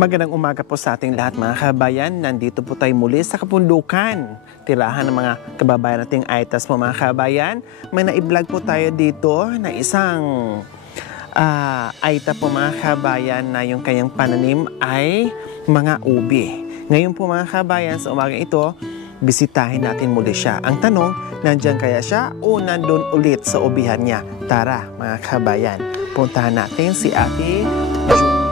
Magandang umaga po sa ating lahat mga kabayan. Nandito po tayo muli sa Kapundukan. Tirahan ng mga kababayan nating Aitas po mga kabayan. May na-vlog po tayo dito na isang Aita po mga kabayan na yung kanyang pananim ay mga ubi. Ngayon po mga kabayan sa umagang ito, bisitahin natin muli siya. Ang tanong, nandyan kaya siya o nandun ulit sa ubihan niya? Tara mga kabayan, puntahan natin si Ate Jovi.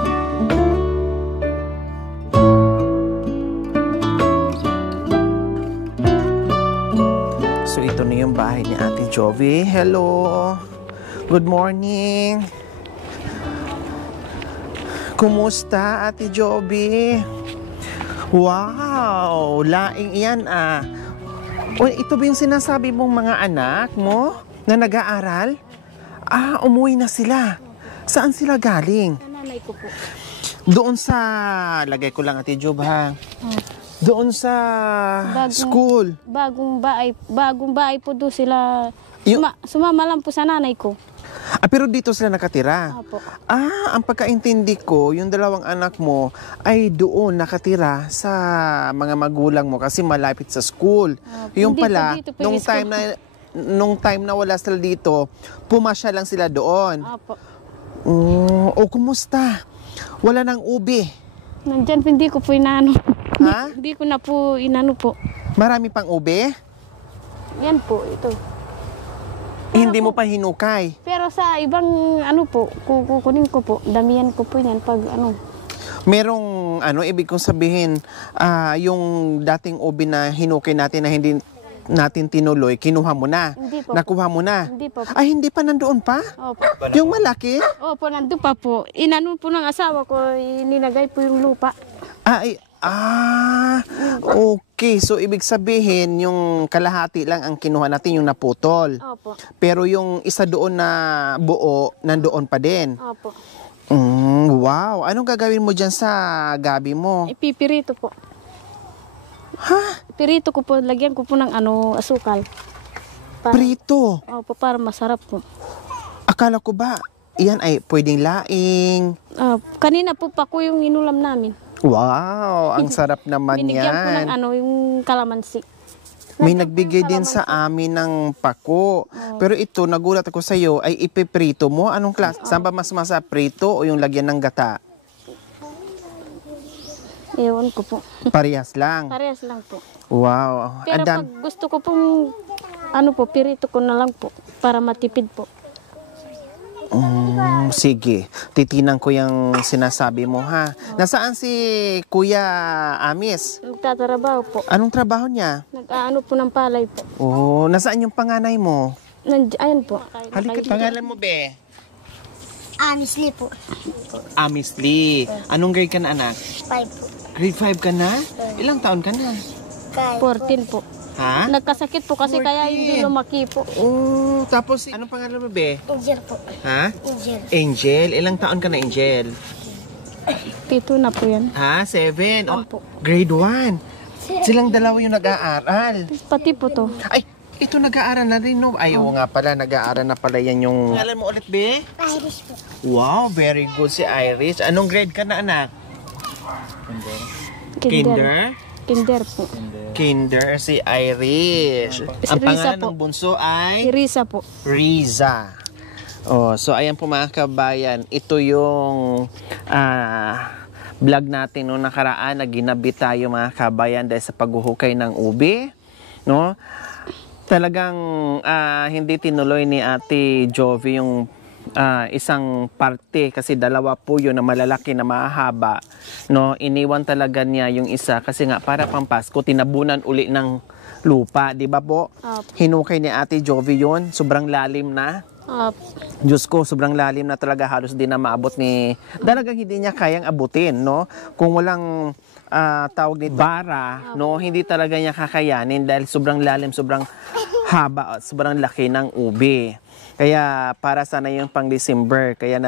So ito na yung bahay ni Ate Jovi. Hello! Good morning! Kumusta Ate Jovi? Wow! Laing iyan ah. O, ito ba yung sinasabi mong mga anak mo na nag-aaral? Ah, umuwi na sila. Saan sila galing? Nanay ko po. Doon sa... Lagay ko lang Ate Job ha. Doon sa school. Bagong bahay po doon sila. Yung- Sumama lang po sa nanay ko. Ah, pero dito sila nakatira? Opo. Ah, ang pagkaintindi ko, yung dalawang anak mo ay doon nakatira sa mga magulang mo kasi malapit sa school. Yung Hindi po pala, dito po yung school. nung time na wala sila dito, pumasya lang sila doon. Opo. O kumusta? Wala nang ubi. Nandyan po, hindi ko po inano. Ha? Hindi ko na po inano po. Marami pang ubi? Yan po, ito. Hindi mo pa hinukay. Pero sa ibang ano po, kukunin ko po. Damihan ko po yan pag ano. Merong ibig kong sabihin, yung dating ubi na hinukay natin na hindi natin tinuloy, kinuha mo na. Hindi po. Nakuha mo na. Hindi po. Ay, hindi pa nandoon pa? Opo. Yung malaki? Opo, nandun pa po. Inano po ng asawa ko, nilagay po yung lupa. Okay. So, ibig sabihin, yung kalahati lang ang kinuha natin, yung naputol. Opo. Pero yung isa doon na buo, nandoon pa din. Opo. Wow. Anong gagawin mo dyan sa gabi mo? Ipipirito po. Ha? Pirito ko po, lagyan ko po ng asukal. Prito. Opo, para masarap po. Akala ko ba, iyan ay pwedeng laing. Kanina po pa ko yung inulam namin. Wow, ang sarap naman Binigyan ko yan. ng yung kalamansi. May nagbigay din sa amin ng pako. Pero ito, nagulat ako sa iyo, ay ipiprito mo. Anong klase? Saan ba mas masa prito o yung lagyan ng gata? Ewan ko po. Parehas lang. Parehas lang po. Wow. Pero pag gusto ko pong, pirito ko na lang po. Para matipid po. Sige, titinan ko yung sinasabi mo ha. Nasaan si Kuya Amis? Nagtatrabaho po. Anong trabaho niya? Nag-aano po ng palay po. Oh, nasaan yung panganay mo? Ayan po. Halika, pangalan mo be? Honestly po. Amis Lee. Anong grade ka na anak? 5 po. Grade 5 ka na? Ilang taon ka na? 14 po. Ha? Nagkasakit po kasi kaya hindi lumaki po. Oh, tapos anong pangalan mo be? Angel po. Ha? Angel. Angel. Ilang taon ka na Angel? Pito na po yan. Ha? 7? Oh, Opo. grade 1. Silang dalawa yung nag-aaral. Pati po to. Ay, ito nag-aaral na rin, no? Ay, oo nga pala, nag-aaral na pala yan yung... Pangalan mo ulit, be? Irish po. Wow, very good si Iris. Anong grade ka na, anak? Kinder? Kinder po. Kinder, si Irish. Ang Risa pangalan po. ng bunso ay... Irisa po. Riza. Oh, so ayan po mga kabayan, ito yung vlog natin noong nakaraan na ginabi tayo mga kabayan dahil sa paghuhukay ng ubi, no? Talagang hindi tinuloy ni Ate Jovi yung isang parte kasi dalawa po yun na malalaki na mahaba, no? Iniwan talaga niya yung isa kasi nga para pang Pasko tinabunan uli ng lupa, di ba po? Hinukay ni Ate Jovi yun, sobrang lalim na. Diyos ko, sobrang lalim na talaga, halos din na maabot ni... Talagang hindi niya kayang abutin, no? Kung walang tawag ni bara, no? Hindi talaga niya kakayanin dahil sobrang lalim, sobrang haba, sobrang laki ng ubi. Kaya para sana yung pang December, kaya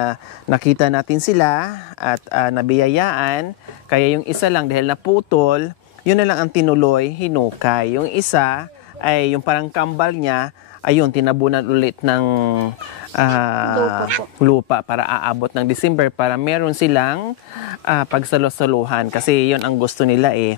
nakita natin sila at nabiyayaan. Kaya yung isa lang dahil naputol, yun na lang ang tinuloy, hinukay. Yung isa ay yung parang kambal niya, ayun, tinabunan ulit ng Lupa po. lupa para aabot ng December para meron silang pagsalo-saluhan kasi yun ang gusto nila eh.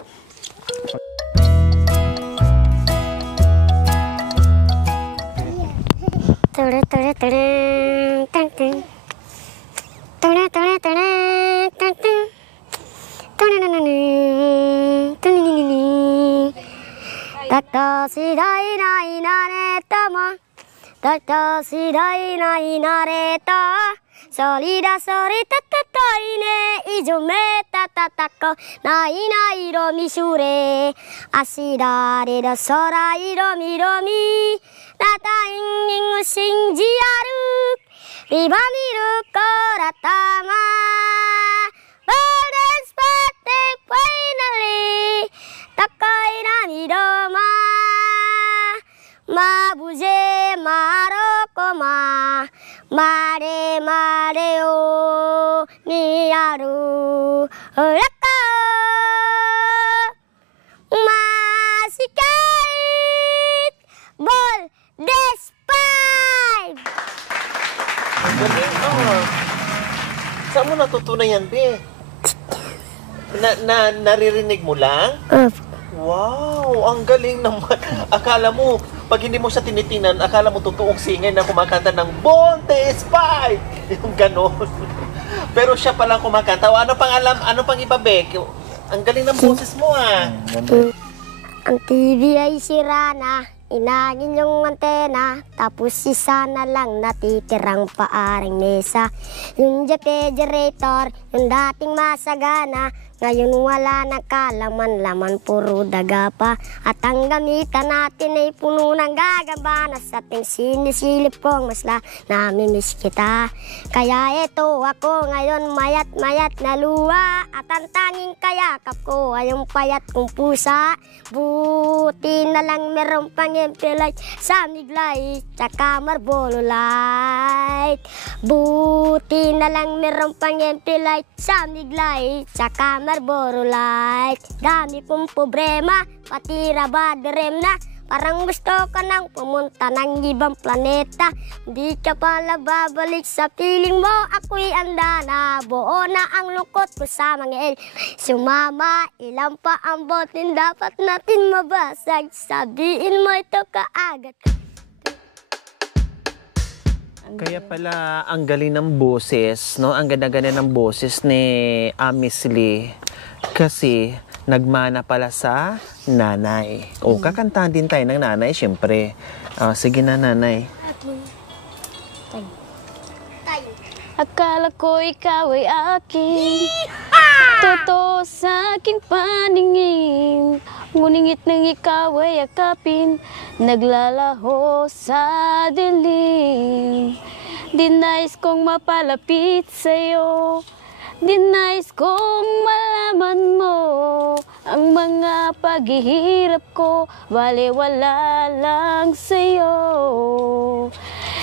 Galing, saan mo natutunan yan, Be? Naririnig mo lang? Wow, ang galing naman. Akala mo, pag hindi mo siya tinitinan, akala mo totoong singer na kumakanta ng Bontes 5! Yung ganon. Pero siya palang kumakanta. O, ano pang iba, Be? Ang galing ng boses mo, Ang TV ay sira na, inangin yung antena, tapos isa na lang natitirang paaring mesa. Yung refrigerator, yung dating masagana, ngayon wala na kalaman-laman, puro daga pa. At ang gamitan natin ay puno ng gagambana, sa ating sinisilip kong masla, namimiss kita. Kaya eto ako ngayon mayat-mayat na luha, at ang tanging kayakap ko ay yung payat kong pusa. Buti na lang meron pang empty light sa miglay, tsaka Marlboro light. Buti na lang meron pang empty light sa miglay, tsaka Marlboro light. Dami kong problema, pati rabaderem na. Parang gusto ka nang pumunta ng ibang planeta. Di ka pala babalik sa piling mo, ako'y anda na. Buo na ang lungkot ko sa mga sumama, ilan pa ang botin dapat natin mabasag. Sabihin mo ito kaagad. Kaya pala ang galing ng boses, no? Ang ganda-ganda ng boses ni Miss Lee. Kasi nagmana pala sa nanay. O, kakantahan din tayo ng nanay, syempre. Sige na, nanay. Akala ko ikaw ay aking totoo sa aking paningin. Ngunit nang ikaw ay akapin, naglalaho sa dilim. Dinais kong mapalapit sa'yo, dinais kong malaman mo ang mga paghihirap ko, baliwala lang sa'yo.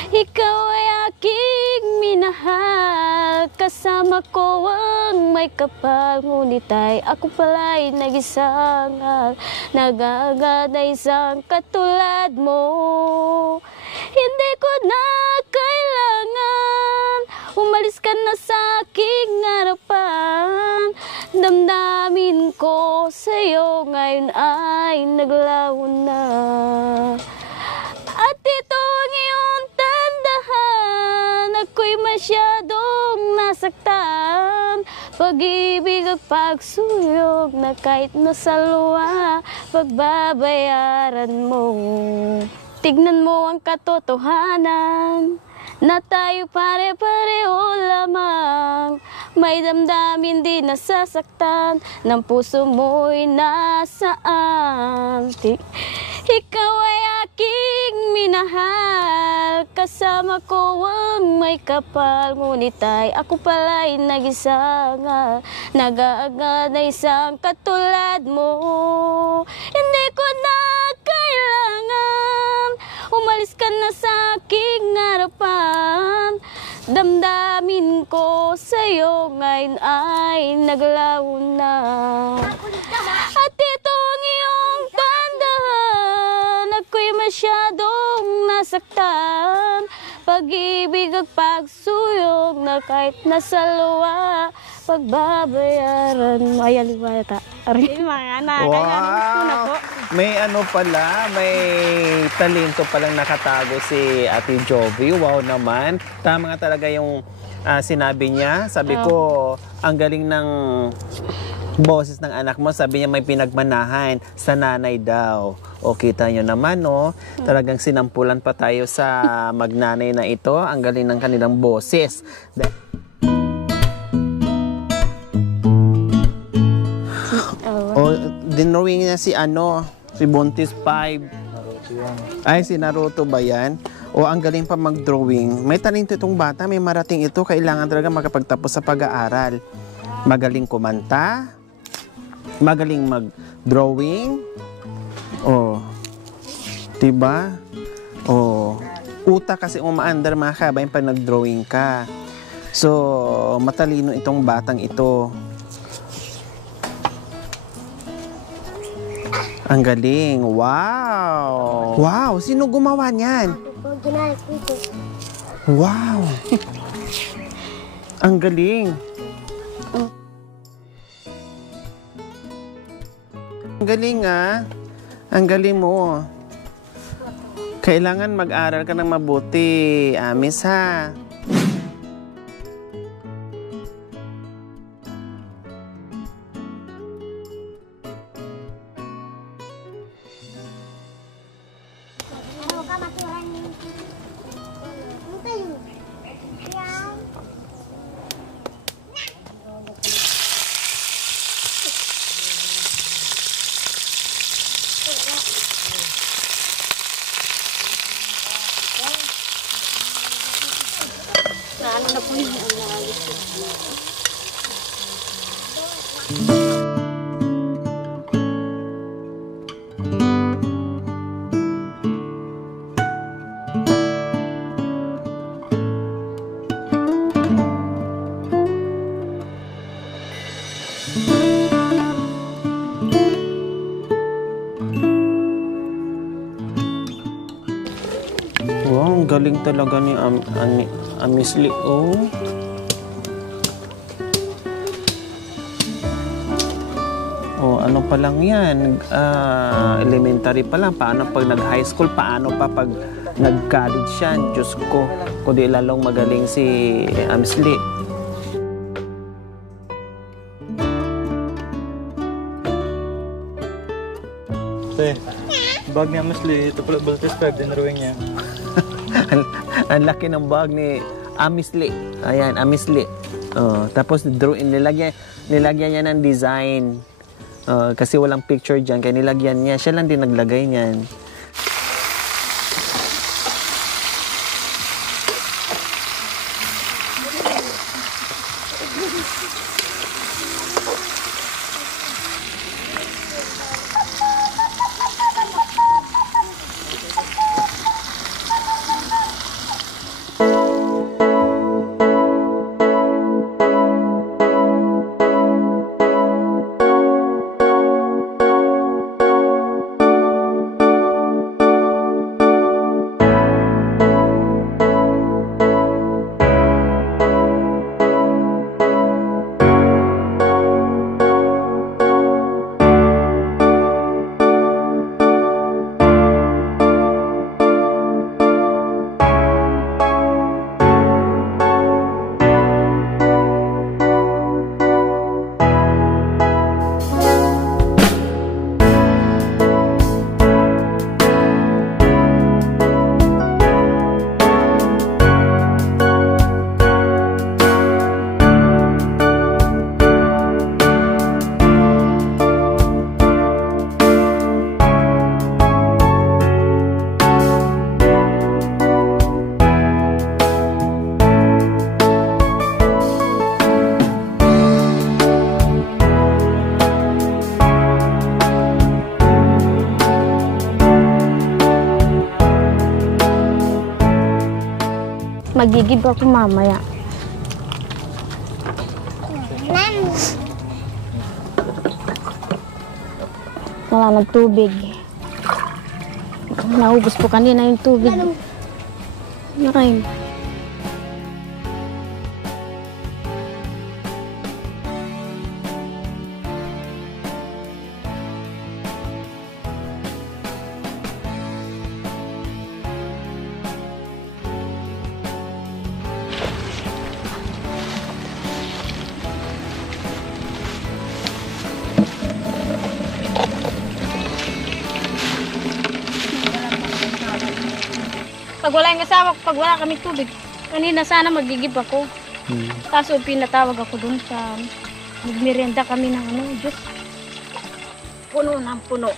Ikaw ay aking minahal, kasama ko ang may kapal, ngunit ay ako pala'y nag-isang hal, nag-aagad na isang katulad mo. Hindi ko na kailangan, umalis ka na sa aking harapan. Damdamin ko sa'yo ngayon ay naglaho na. At ito ang iyong tandahan, ako'y masyadong nasaktan. Pag-ibig at pagsuyog na kahit nasa luha, pagbabayaran mo. Tignan mo ang katotohanan, na tayo pare-pareho lamang. May damdamin di nasasaktan, ng puso mo'y nasaan. Ikaw ay aking minahal, kasama ko ang may kapal, ngunit ay ako pala'y nag-isang hal, nag-aagad na isang katulad mo. Hindi ko na kailangan, umalis ka na sa aking harapan. Damdamin ko sa'yo ngayon ay naglaho na. At ito ang iyong tandahan, ako'y masyadong nasaktan. Pag-ibig at pagsuyog na kahit nasa luwa, pagbabayaran mo. Ay, aliwata. Mga anak, na po. May ano pala, may talento palang nakatago si Ate Jovi. Wow naman. Tama nga talaga yung sinabi niya. Sabi ko, ang galing ng boses ng anak mo. Sabi niya may pinagmanahan sa nanay daw. O kita nyo naman, no? Talagang sinampulan pa tayo sa magnanay na ito. Ang galing ng kanilang boses. O, dinrawing niya si si Buntis 5. Ay, si Naruto ba yan? O, ang galing pa mag-drawing. May talento itong bata, may marating ito. Kailangan talaga makapagtapos sa pag-aaral. Magaling kumanta, magaling mag-drawing. O, diba? O, utak kasi umaandar mga kabayan pag nag-drawing ka. So, matalino itong batang ito. Ang galing. Wow! Wow! Sino gumawa niyan? Wow! Ang galing. Ang galing Ang galing mo. Kailangan mag-aral ka ng mabuti, Amis ha. Wow, ang galing talaga ni Amisli. Oh. Oh, ano pa lang yan? Elementary pa lang. Paano pag nag-high school? Paano pa pag nag-college yan? Diyos ko. Kundi lalong magaling si Amisli. Bag ni Amisli, ito pala Baltis 5, dinrawing niya. Ang laki ng bag ni Amisli. Ayan, Amisli. Tapos nilagyan niya ng design. Kasi walang picture dyan, kaya nilagyan niya. Siya lang din naglagay niyan. Magigib ako mamaya. Wala ng tubig. Naubos po kanina yung tubig. Nakain. Pag wala yung asawa ko, pag wala kami tubig, kanina sana magigib ako. Kaso pinatawag ako dun sa magmerienda kami ng Diyos. Puno ng puno.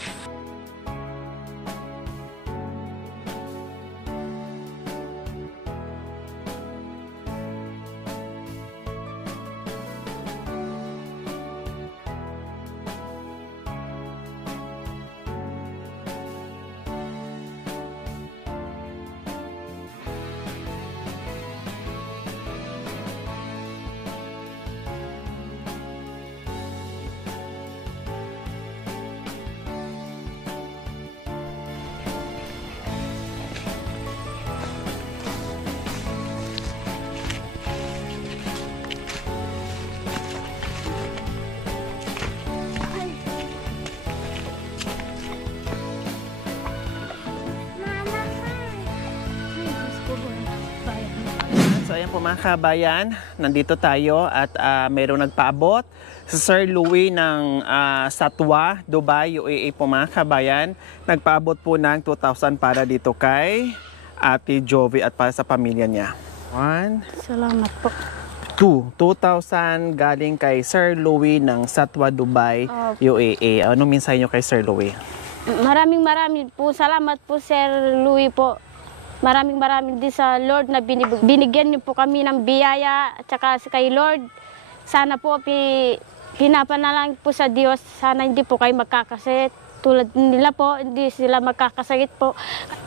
So ayan po mga kabayan, nandito tayo at mayroong nagpaabot sa Sir Louie ng Satwa, Dubai, UAE po mga kabayan. Nagpaabot po ng 2,000 para dito kay Ate Jovi at para sa pamilya niya. 1, Salamat po. 2,000 galing kay Sir Louie ng Satwa, Dubai, UAE. Anong mensahe niyo kay Sir Louie? Maraming po salamat po Sir Louie po. Maraming din sa Lord na binigyan niyo po kami ng biyaya at saka kay Lord. Sana po pinapanalang po sa Diyos, sana hindi po kayo magkakasakit. Tulad nila po, hindi sila magkakasakit po.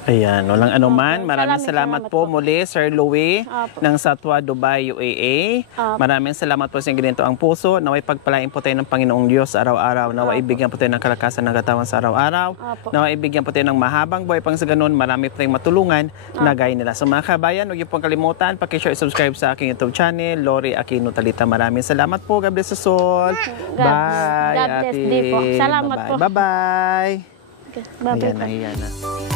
Ayan, walang anuman. Maraming salamat po muli, Sir Louie ng Satwa, Dubai, UAE. Maraming salamat po sa ganito ang puso. Naway pagpalain po tayo ng Panginoong Diyos araw-araw. Naway ibigyan po tayo ng kalakasan ng katawan sa araw-araw. Naway ibigyan po tayo ng mahabang buhay pang sa ganun. Marami po tayong matulungan na gaya nila. So mga kabayan, huwag niyo pong kalimutan. Pakishare, subscribe sa aking YouTube channel, Lori Aquino Talita. Maraming salamat po. God bless us all. Bye, God bless ate. din po. Salamat po. Bye-bye. Bye-bye. Ayan na.